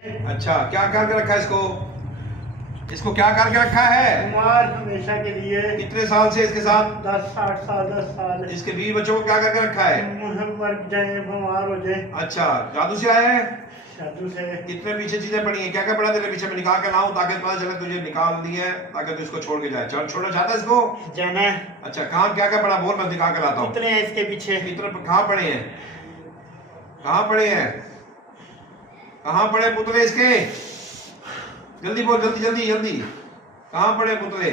अच्छा, क्या करके रखा है इसको? इसको क्या करके रखा है? बीमार हमेशा के लिए। कितने साल से इसके साथ? 10-60 साल 10 साल। इसके बीवी बच्चों को क्या करके रखा है? मर जाए, बीमार हो जाए। अच्छा, जादू से आया है? जादू से। कितने पीछे चीजें पड़ी हैं? क्या क्या पड़ा तेरे पीछे? मैं निकाल के लाऊं ताकि पता चले तुझे निकाल दी है, ताकि तू इसको छोड़ के जाए। छोड़ना चाहता है इसको? जाना। अच्छा, कहाँ क्या क्या पड़ा बोल, मैं निकाल के लाता हूँ। कितने हैं इसके पीछे? कितने कहाँ पड़े हैं? कहाँ पड़े हैं? कहाँ पड़े पुतले इसके? जल्दी बोल, जल्दी जल्दी जल्दी। कहाँ पड़े पुतले?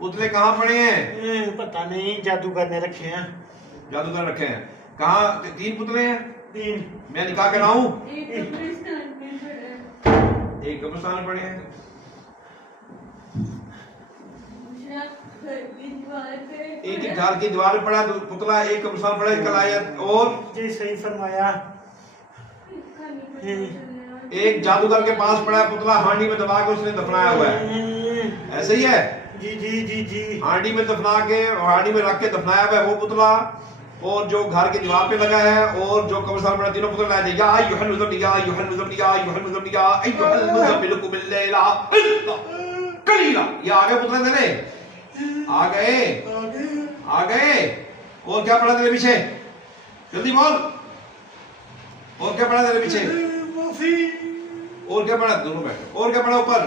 पुतले कहाँ पड़े हैं? पता नहीं, जादूगर ने रखे हैं। जादूगर रखे हैं। कहाँ? 3 पुतले हैं। 3। मैं निकाल के लाऊं? एक कब्रिस्तान में पड़े हैं। एक ही घर की दीवार पे पड़ा पुतला, एक कब्रिस्तान पड़ा, एक कलायत। और जी सही फरमाया। एक जादूगर के पास पड़ा है पुतला, हांडी में दबा के उसने दफनाया हुआ है। ऐसे ही है? जी जी जी जी। हांडी में दफना के, हांडी में रख के दफनाया हुआ है वो पुतला, और जो घर की दीवार पे लगा है, और जो कब्रिस्तान पड़ा, तीनों पुतले लाए थे। या अय्युहल मुज़म्मिल, या अय्युहल मुज़म्मिल, या अय्युहल मुज़म्मिल, या अय्युहल मुज़म्मिल कुम अल-लैला इल्ला कलीला। ये आ गए पुतले तेरे, आ गए, आ गए। और क्या पड़ा तेरे पीछे? जल्दी बोल। और क्या पड़ा तेरे पीछे? और क्या पड़ा? दोनों बैठो। और क्या पड़ा ऊपर?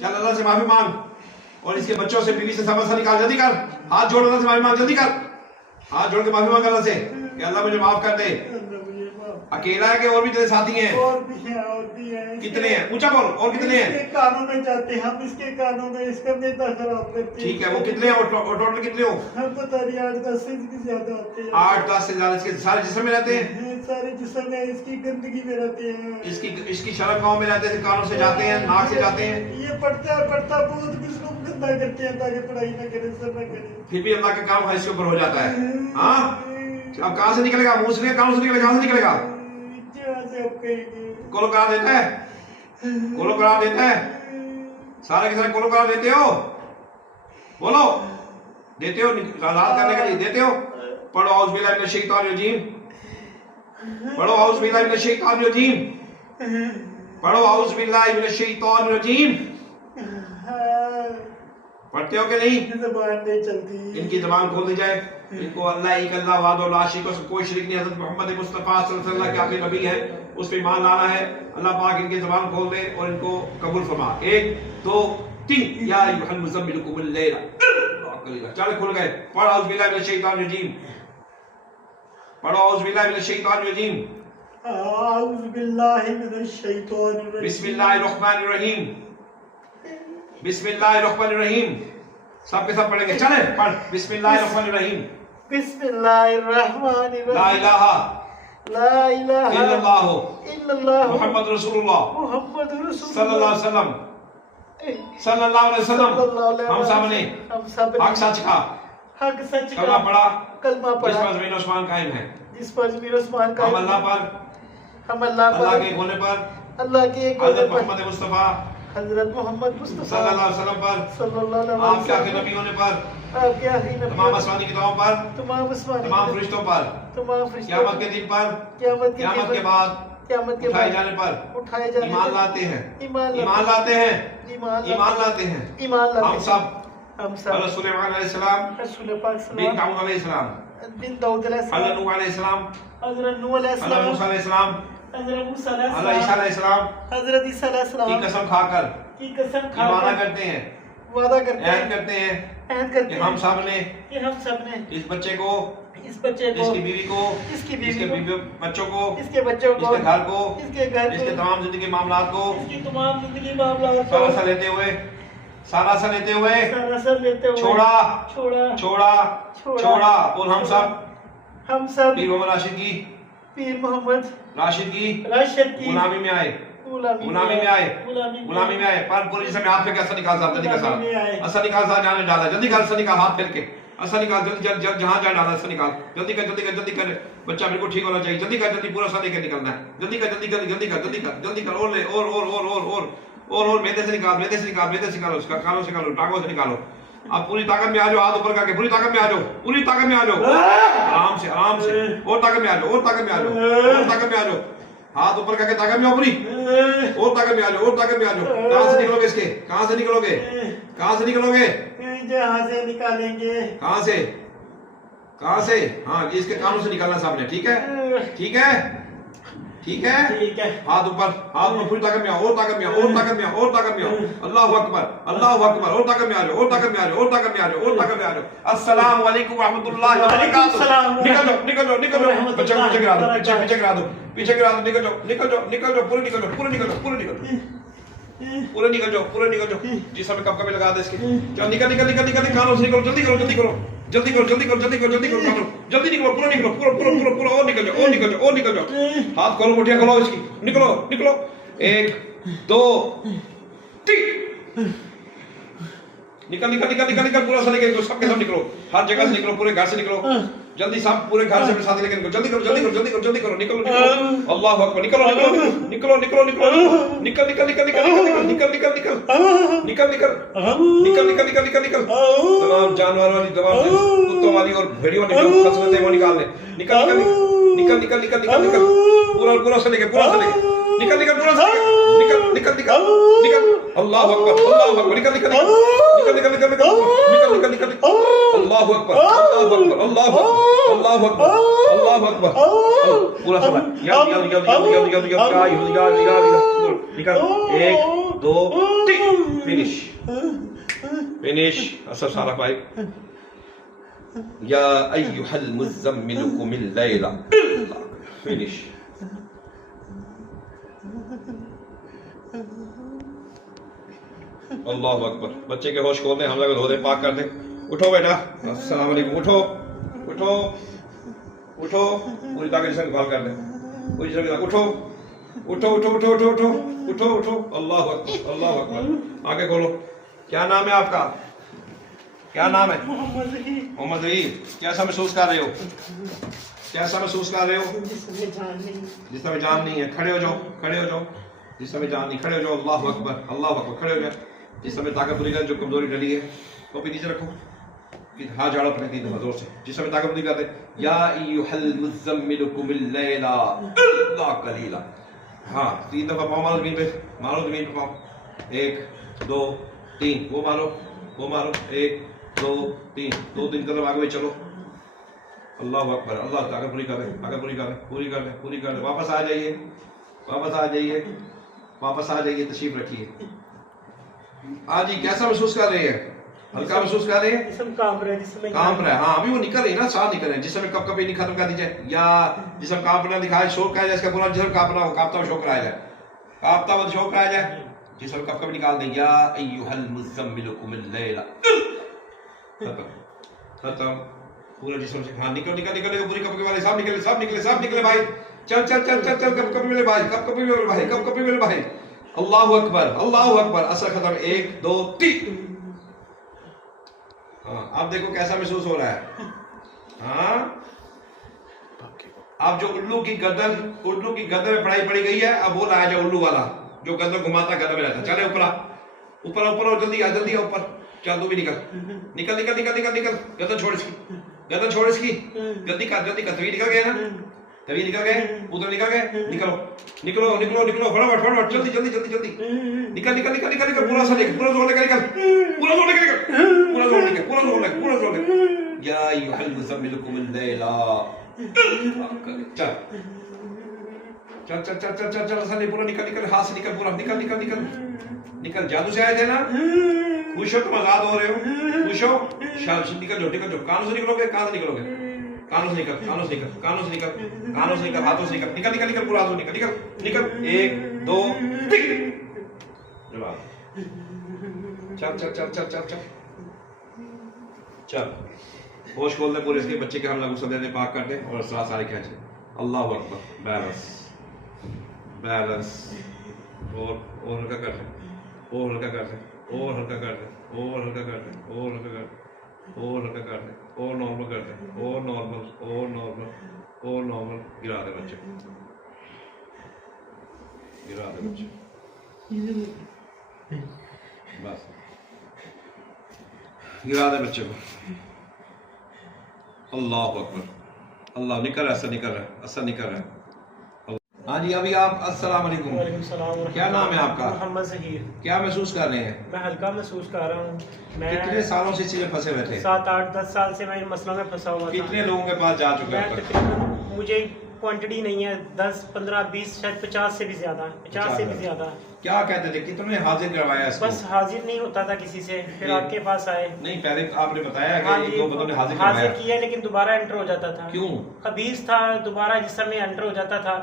चल अल्लाह से माफी मांग, और इसके बच्चों से, बीवी से समस्या निकाल। जल्दी कर, हाथ जोड़ अल्लाह से माफी मांग, जल्दी कर। हाथ जोड़ के माफी मांग अल्लाह से कि अल्लाह मुझे माफ कर दे। अकेला है कि और भी तेरे साथी हैं? और भी हैं, और भी हैं। कितने हैं? ऊंचा बोल। और कितने हैं? इसके कानों में जाते हैं हम, इसके कानों में इसका नेता खराब करते हैं। ठीक है, वो कितने हैं? और टोटल कितने हो? हम पता नहीं, 8-10 से भी ज्यादा होते हैं। 8-10 से ज्यादा। इसके सारे जिस्म में रहते हैं? सारे जिस्म में इसकी गंदगी में रहते हैं। इसकी शर्म गाँव में रहते हैं, कानों से जाते हैं, नाक से जाते हैं। ये पढ़ता बहुत भी इसको गंदा करते हैं ताकि पढ़ाई ना करे, सब ना करे। फिर भी अल्लाह का काम इसके ऊपर हो जाता है। हाँ, अब कहाँ से निकलेगा? मुंह से, कानों से निकलेगा? कहाँ से निकलेगा? कोलो करा देता है? कोलो करा देता है? सारे के सारे कोलो करा देते हो? बोलो, देते हो? आजाद करने के लिए देते हो? पढ़ो औज़ बिल्लाहि मिनश शैतानिर रजीम, पढ़ो औज़ बिल्लाहि मिनश शैतानिर रजीम, पढ़ो औज़ बिल्लाहि मिनश शैतानिर रजीम। पढ़ते हो कि नहीं? ज़बान नहीं चलती। इनकी ज़बान खोल दी जाए। इनको अल्लाह एक अल्लाह वाहदहु ला शरीक से कोई शरीक नहीं, हज़रत मोहम्मद मुस्तफ़ा सल्लल्लाहु अलैहि वसल्लम के आखिरी नबी है, उस पे ईमान लाना है। अल्लाह पाक इनकी ज़बान खोल दे और इनको कबूल फरमा। 1 2 3। या अय्युहल मुज़म्मिल कुम अल-लैला इल्ला कलीला। चल खुल गए। पढ़ औज़ बिल्लाहि मिनश शैतानिर रजीम, पढ़ो औज़ बिल्लाहि मिनश शैतानिर रजीम, औज़ बिल्लाहि मिनश शैतानिर रजीम, बिस्मिल्लाहिर रहमानिर रहीम, बिस्मिल्लाहिर रहमानिर रहीम। सब के सब पढ़ेंगे। चले पढ़। बिस्मिल्लाहिर रहमानिर रहीम, बिस्मिल्लाहिर रहमानिर रहीम, ला इलाहा इल्लल्लाह मुहम्मद रसूलुल्लाह मुहम्मद सल्लल्लाहु अलैहि वसल्लम, सल्लल्लाहु अलैहि वसल्लम। हम सब ने हक सच का, हक सच कलमा पढ़ा, कलमा जिस पढ़ा, पर ज़मीन आसमान कायम है। जिस पर ज़मीन आसमान कायम हम है। अल्लाह अल्लाह के होने पर, अल्लाह के एक हज़रत मोहम्मद मुस्तफ़ा हज़रत मोहम्मद मुस्तफ़ा सल्लल्लाहु अलैहि वसल्लम पर, सल्लल्लाहु अलैहि आपके आखिरी नबी होने पर, आपके आखिरी नबी, तमाम आसमानी किताबों पर, तमाम फरिश्तों पर, तमाम फरिश्तों, क़यामत के दिन पर, क़यामत क़यामत के बाद उठाए जाने पर उठाए जाने ईमान पर लाते हैं, ईमान ईमान लाते हैं, ईमान ईमान लाते हैं। ईमान लाते हम हैं। सब हम सब हज़रत सुलेमान अलैहिस्सलाम, रसूल पाक बिन सल्लल्लाहु दाऊद अलैहिस्सलाम, बिन दाऊद अलैहिस्सलाम, हज़रत नूह अलैहिस्सलाम, हज़रत नूह हज़रत अलैहिस्सलाम, मूसा अलैहिस्सलाम, हज़रत मूसा हज़रत ईसा अलैहिस्सलाम, अलैहिस्सलाम हज़रत ईसा की अलैहिस्सलाम कसम खाकर की कसम ये वादा खाकर करते हैं, वादा करते ऐद हैं, करते हैं ऐद कि करते हम हैं सब ने कि हम सब ने इस बच्चे को, इस बच्चे को, इसकी बीवी को, इसकी इसके बीवी को, बच्चों को, इसके बच्चों को, इसके घर को, इसके घर इसके को, तमाम जिंदगी मामलात को इसकी तमाम जिंदगी मामला सारा सा लेते हुए, सारा सा लेते हुए सारा सर लेते हुए छोड़ा छोड़ा छोड़ा छोड़ा। और हम सब पीर मोहम्मद राशिद की, पीर मोहम्मद राशिद की राशिद की गुलामी में आए, गुलामी में आए, गुलामी में आए। पर पूरी जिस्म में हाथ फेंक के असर निकाल साहब, जल्दी कर साहब, असर निकाल साहब, जाने डाला, जल्दी कर, असर निकाल, हाथ फेर के असर निकाल, जल्दी जल्दी जहाँ जाए डाला, असर निकाल, जल्दी कर, जल्दी कर, जल्दी कर। बच्चा बिल्कुल ठीक होना चाहिए, जल्दी कर, जल्दी पूरा असर लेकर निकलना है, जल्दी कर, जल्दी कर, जल्दी कर, जल्दी कर, जल्दी कर। और ले, और मैदे से निकाल, मैदे से निकाल, मैदे से निकालो, उसका कानों से निकालो, टांगों से निकालो। अब पूरी ताकत में आ जाओ, हाथ ऊपर करके पूरी ताकत में आ जाओ, पूरी ताकत में आ जाओ, आराम से, आराम से। और ताकत में आ जाओ, और ताकत में आ जाओ, और ताकत में आ जाओ। हाथ ऊपर करके ताकत में आओ पूरी, और ताकत में आ जाओ, और ताकत में आ जाओ। कहां से निकलोगे इसके, कहां से निकलोगे, कहां से निकलोगे, जहां से निकालेंगे। कहां से, कहां से? हाँ, ये इसके कानों से निकालना सामने, ठीक है, ठीक है, ठीक है, ठीक है। हाथ ऊपर, हाथ में पूरी ताकत में आओ, और ताकत में आओ, और ताकत में आओ, और ताकत में आओ। अल्लाहु अकबर, अल्लाहु अकबर, और ताकत में आ जाओ, और ताकत में आ जाओ, और ताकत में आ जाओ, और ताकत में आ जाओ। अस्सलाम वालेकुम व रहमतुल्लाहि व बरकातुहू। निकल जाओ, निकल जाओ, निकल जाओ, बच्चे को पीछे गिरा दो, पीछे पीछे गिरा दो, पीछे गिरा दो, निकल जाओ, निकल जाओ, निकल जाओ, पूरे निकल जाओ, पूरे निकल जाओ, पूरे निकल जाओ, पूरे निकल जाओ, पूरे निकल जाओ। जिस समय कब कभी लगा दे इसके, चल निकल निकल निकल निकल, कानों से निकलो, जल्दी करो, जल्दी करो, जल्दी करो, जल्दी करो, जल्दी करो, जल्दी करो, कानों जल्दी निकलो, पूरा निकलो, पूरा पूरा पूरा पूरा, और निकल जाओ, और निकल जाओ, और निकल जाओ। हाथ खोलो, मुठियां खोलो इसकी, निकलो, निकलो, 1 2 3। निकल निकल निकल निकल निकल, पूरा सा निकलो, सबके सब निकलो, हर जगह से निकलो, पूरे घर से निकलो, जल्दी सब पूरे घर से साथ लेके निकलो, जल्दी करो, जल्दी करो, जल्दी करो, जल्दी करो, निकलो, निकलो। अल्लाहु अकबर, निकलो, निकलो, निकलो, निकलो, निकलो, निकल निकल निकल निकल निकल निकल निकल निकल निकल निकल निकल निकल निकल निकल। तमाम जानवर वाली, तमाम कुत्तों वाली और भेड़ियों वाली जो खसलतें हैं वो निकाल ले, निकल निकल निकल निकल निकल निकल निकल, पूरा पूरा से लेके, पूरा से लेके, निकल निकल, पूरा से निकल निकल निकल निकल। अल्लाहु अकबर, अल्लाहु अकबर, निकल निकल निकल निकल निकल निकल निकल निकल निकल निकल। अल्लाहु अकबर, अल्लाहु अकबर, अल्लाहु अकबर, अल्लाहु अकबर, अल्लाहु अकबर। पूरा सब या निकल, 1 2 3, फिनिश, फिनिश। असर सारा भाई, या अय्युहल मुज़म्मिल कुमिल लैला, फिनिश। अल्लाहु अकबर। बच्चे के होश खोल दे, हमला को धो दे, पाक कर दे। उठो बेटा, अस्सलाम वालेकुम, उठो, उठो, उठो, पूरी ताकत से निकाल कर दे, पूरी तरह उठो, उठो, उठो, उठो, उठो, उठो, उठो, उठो। अल्लाहु अकबर, अल्लाहु अकबर। आगे खोलो। क्या नाम है आपका, क्या नाम है? मोहम्मद रहीम। कैसा महसूस कर रहे हो, कैसा महसूस कर रहे हो? जिसमें जान नहीं, जिसमें जान नहीं है। खड़े हो जाओ, खड़े हो जाओ, जिस समय जान नहीं, खड़े हो जाओ। अल्लाहु अकबर, अल्लाहु अकबर, खड़े हो जाए। जिस समय ताकत पूरी कर, जो कमजोरी डली है वो भी नीचे रखो, हाथ झाड़ो अपने 3 दफा जोर से। जिस समय ताकत पूरी करते, या अय्युहल मुज़म्मिल कुमिल लैला इल्ला कलीला। हाँ, 3 दफा पाँव मारो जमीन पे, मारो जमीन पे पाँव, 1 2 3, वो मारो, वो मारो, 1 2 3, 2-3 कदम आगे चलो। अल्लाहु अकबर, अल्लाह ताकत पूरी कर दे, ताकत पूरी कर दे, पूरी कर दे, पूरी कर दे। वापस आ जाइए, वापस आ जाइए, वापस आ जाइए, तशरीफ रखिए। आज जी कैसा महसूस कर रहे हैं? हल्का महसूस कर रहे हैं? जिस्म कांप रहा है, जिसमें कांप रहा है। हाँ, अभी वो निकल रही है ना, सांस निकल रहे हैं। जिस समय कब कभी नहीं खत्म कर दीजिए, या जिसम कांपना दिखाए, शोक कराया जाए, इसका पूरा जिसम कांपना हो, कांपता हुआ शोक कराया जाए, कांपता हुआ शोक कराया जाए। जिस समय कब कभी निकाल दें, या अय्युहल मुज़म्मिल कुमिल लैला, खत्म, खत्म, पूरा जिस्म से। हाँ, निकल निकल निकल, पूरी कब वाले सब निकले, सब निकले, सब निकले भाई। चल चल चल चल चल, कब कभी मिले भाई, कब कभी मिले भाई, कब कभी मिले भाई। अल्लाहु अकबर, अल्लाहु अकबर। असर खत्म, 1 2 3। हाँ, अब देखो कैसा महसूस हो रहा है। हाँ, अब जो उल्लू की गर्दन में पढ़ाई पड़ी गई है, अब वो लाया जाए उल्लू वाला, जो गर्दन घुमाता, गर्दन में रहता है। चले ऊपर, ऊपर ऊपर, जल्दी आ, जल्दी आ ऊपर। चल तू भी निकल, निकल निकल निकल निकल निकल। गर्दन छोड़ इसकी, गर्दन छोड़ इसकी, जल्दी कर, जल्दी कर। तभी निकल गए ना, तभी निकल गए, उधर निकल गए। निकलो निकलो निकलो निकलो, फटाफट फटाफट, जल्दी जल्दी जल्दी जल्दी, निकल निकल निकल निकल निकल, पूरा सा निकल, पूरा जोर लेकर निकल, पूरा जोर लेकर निकल, पूरा जोर लेकर, पूरा जोर लेकर, पूरा जोर लेकर। या अय्युहल मुज़म्मिल कुमिल लैला, चल चल चल चल चल चल चल, ऐसा नहीं, पूरा निकल निकल, हाथ से निकल, पूरा निकल निकल निकल निकल। जादू से आए थे ना, खुश हो, तुम आजाद हो रहे हो, खुश हो। शाबाश, निकल जाओ, निकल जाओ। कानों से निकलोगे, कहां से निकलोगे? कानों से निकल, कानों से निकल, कानों से निकल, कानों से निकल, हाथों से निकल, निकल निकल निकल, पूरा हाथों निकल, निकल निकल। 1 2 3, जवाब। चल चल चल चल चल चल चल, होश खोल दे पूरे इसके। बच्चे के हमला गुस्सा दे दे, पाक कर दे, और सारे खींचे। अल्लाहु अकबर। बैलेंस, बैलेंस, और हल्का कर दे, और हल्का कर दे, और हल्का कर दे, और हल्का कर दे, और हल्का कर दे, और हल्का कर दे, और नॉर्मल कर दे, और नॉर्मल, और नॉर्मल, और नॉर्मल। गिरा दे बच्चे, गिरा दे बच्चे, बस गिरा दे बच्चे को। अल्लाहु अकबर, अल्लाह। निकल रहा है, असर निकल रहा है, असर निकल रहा है। हाँ जी, अभी आप अस्सलाम वालेकुम। वालेकुम सलाम। क्या नाम है आपका? मोहम्मद ज़हीर। क्या महसूस कर रहे हैं? मैं हल्का महसूस कर रहा हूँ। कितने मैं सालों से चीजें फंसे हुए थे? 7, 8, 10 साल से मैं इन मसलों में फंसा हुआ था। कितने लोगों के पास जा चुके मैं हैं अब तक? तकरीबन, मुझे क्वांटिटी नहीं है, 10, 15, 20, शायद 50 से भी ज्यादा, 50 से भी ज्यादा। क्या कहते थे, कितने हाजिर करवाया इसको? बस हाजिर नहीं होता था किसी से, फिर नहीं। आपके पास आए। नहीं, पहले आपने बताया हाँ कि जी, 1-2 बंदों ने हाजिर हाजिर करवाया। किया लेकिन दोबारा एंटर हो जाता था। क्यों? खबीस था, दोबारा जिस समय एंटर हो जाता था,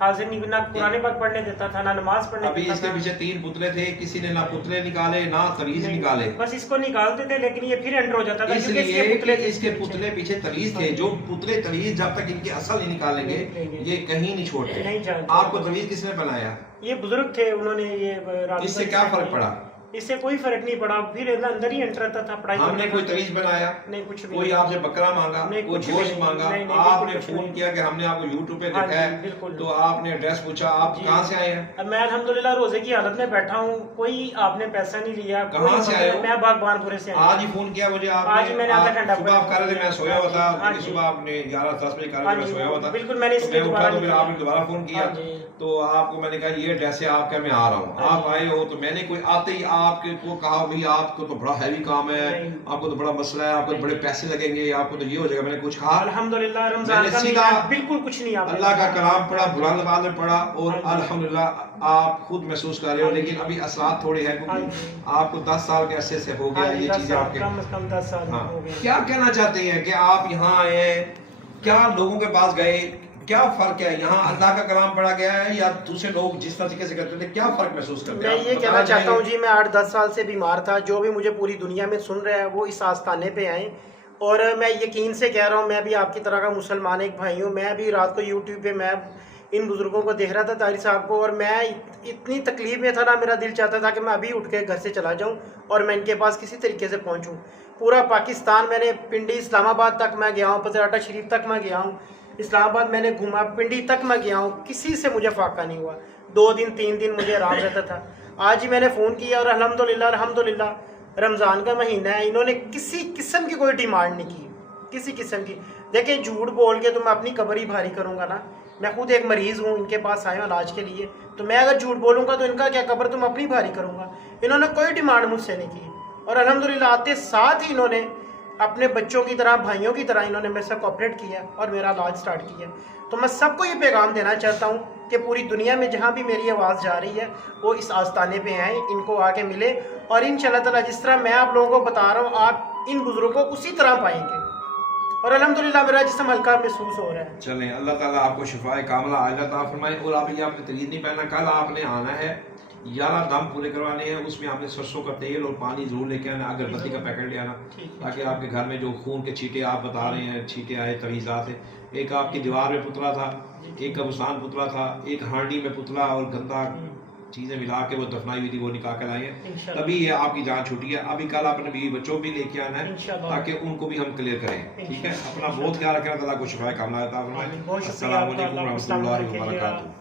हाजिर नहीं, ना कुरान पाक पढ़ने देता था, ना नमाज पढ़ने अभी देता इसके था। पीछे 3 पुतले थे, किसी ने ना पुतले निकाले ना तवीज नहीं, निकाले। बस इसको निकालते थे लेकिन ये फिर एंटर हो जाता था, क्योंकि इसलिए पुतले थे इसके पुतले पीछे तवीज थे। जो पुतले तवीज जब तक इनके असल नहीं निकालेंगे नहीं। ये कहीं नहीं छोड़ते। नहीं जानते। आपको तवीज किसने बनाया? ये बुजुर्ग थे, उन्होंने ये इससे क्या फर्क पड़ा? इससे कोई फर्क नहीं पड़ा, फिर अंदर ही एंटर रहता था पढ़ाई हमने कोई तवीज बनाया नहीं, कुछ भी कोई नहीं। आपसे बकरा मांगा, नहीं, कोई कुछ भी गोश्त नहीं। मांगा, नहीं, आपने कुछ फोन नहीं। किया कि हमने आपको यूट्यूब पे हाँ देखा जी, बिल्कुल। है, तो आपने एड्रेस पूछा, आप जी। कहाँ से आए हैं? अब मैं अल्हम्दुलिल्लाह रोजे की हालत में बैठा हूँ, कोई आपने पैसा नहीं लिया। कहाँ से आए हो? मैं बागबानपुरे से आया। आज ही फोन किया मुझे आपने। आज ही मैंने आधा घंटा सुबह आप कह रहे थे मैं सोया हुआ था, हाँ क्योंकि जी। सुबह आपने 11-10 बजे कह रहे हाँ थे मैं जी, सोया हुआ था। बिल्कुल, मैंने तो इसलिए मैं उठा दोबारा तो फिर नहीं आपने दोबारा फोन किया, हाँ जी। तो आपको मैंने कहा ये एड्रेस है आपका, मैं आ रहा हूँ। हाँ आप आए हो तो मैंने कोई आते ही आपके को कहा भाई आपको तो बड़ा हैवी काम है, नहीं। आपको तो बड़ा मसला है, आपको तो बड़े पैसे लगेंगे, आपको तो ये हो जाएगा। मैंने कुछ कहा? अल्हम्दुलिल्लाह रमजान मैंने का सीधा महीना, बिल्कुल कुछ नहीं। आपने अल्लाह का कलाम पढ़ा, बुलंद आवाज में पढ़ा और हाँ जी। अल्हम्दुलिल्लाह आप खुद महसूस कर रहे हो। हाँ जी। लेकिन अभी असरात थोड़े हैं, हाँ क्योंकि जी। आपको 10 साल के अरसे से हो गया हाँ जी, ये 10 चीजें साल, आपके। कम से कम 10 साल हाँ, हो गए। क्या कहना चाहते हैं कि आप यहाँ आए हैं, क्या लोगों के पास गए, क्या फर्क है? यहाँ अल्लाह का कलाम पढ़ा गया है या दूसरे लोग जिस तरीके से करते थे, क्या फर्क महसूस करते मैं हैं? ये आप कहना बताना चाहता हूँ चाहेंगे? जी, मैं 8-10 साल से बीमार था। जो भी मुझे पूरी दुनिया में सुन रहा है वो इस आस्थाने पे आए, और मैं यकीन से कह रहा हूँ, मैं भी आपकी तरह का मुसलमान एक भाई हूँ। मैं भी रात को यूट्यूब पे मैं इन बुजुर्गों को देख रहा था, तारी साहब को, और मैं इतनी तकलीफ में था ना, मेरा दिल चाहता था कि मैं अभी उठ के घर से चला जाऊँ और मैं इनके पास किसी तरीके से पहुँचूँ। पूरा पाकिस्तान मैंने, पिंडी इस्लामाबाद तक मैं गया हूँ, पसराटा शरीफ तक मैं गया हूँ, इस्लामाबाद मैंने घूमा, पिंडी तक मैं गया हूँ, किसी से मुझे फाका नहीं हुआ। 2 दिन 3 दिन मुझे आराम रहता था। आज ही मैंने फ़ोन किया और अल्हम्दुलिल्लाह रमज़ान का महीना है, इन्होंने किसी किस्म की कोई डिमांड नहीं की, किसी किस्म की। देखिए, झूठ बोल के तो मैं अपनी कब्र ही भारी करूँगा ना। मैं खुद एक मरीज़ हूँ, इनके पास आया हूँ इलाज के लिए, तो मैं अगर झूठ बोलूँगा तो इनका क्या कब्र तो मैं अपनी भारी करूँगा। इन्होंने कोई डिमांड मुझसे नहीं की, और अल्हम्दुलिल्लाह आते साथ ही इन्होंने अपने बच्चों की तरह, भाइयों की तरह इन्होंने मेरे से कोऑपरेट किया और मेरा इलाज स्टार्ट किया। तो मैं सबको ये पैगाम देना चाहता हूँ कि पूरी दुनिया में जहाँ भी मेरी आवाज़ जा रही है वो इस आस्थाने पे आए, इनको आके मिले, और इंशाअल्लाह ताला जिस तरह मैं आप लोगों को बता रहा हूँ, आप इन बुजुर्गों को उसी तरह पाएंगे। और अल्हम्दुलिल्लाह मेरा जिस्म हल्का महसूस हो रहा है। चलें, अल्लाह ताला आपको शिफाए कामला आयला अता फरमाए। और आप ये आपने तरीज नहीं पहना, कल आपने आना है, 11 दम पूरे करवाने हैं, उसमें आपने सरसों का तेल और पानी जरूर लेके आना, अगरबत्ती का पैकेट ले आना, ताकि आपके घर में जो खून के छींटे आप बता रहे हैं, छींटे आए तवीज़ात से। एक आपकी दीवार में पुतला था, एक कब्रिस्तान पुतला था, एक हांडी में पुतला और गंदा चीजें मिला के वो दफनाई हुई थी, वो निकाल कर लाए हैं। तभी ये आपकी जान छूटी है। अभी कल अपने बीवी बच्चों भी लेके आना है, ताकि उनको भी हम क्लियर करें। ठीक है, अपना बहुत ख्याल रखें। अल्लाह को शिफाए कामला अता फरमाए। अस्सलाम वालेकुम व रहमतुल्लाहि व बरकातहू।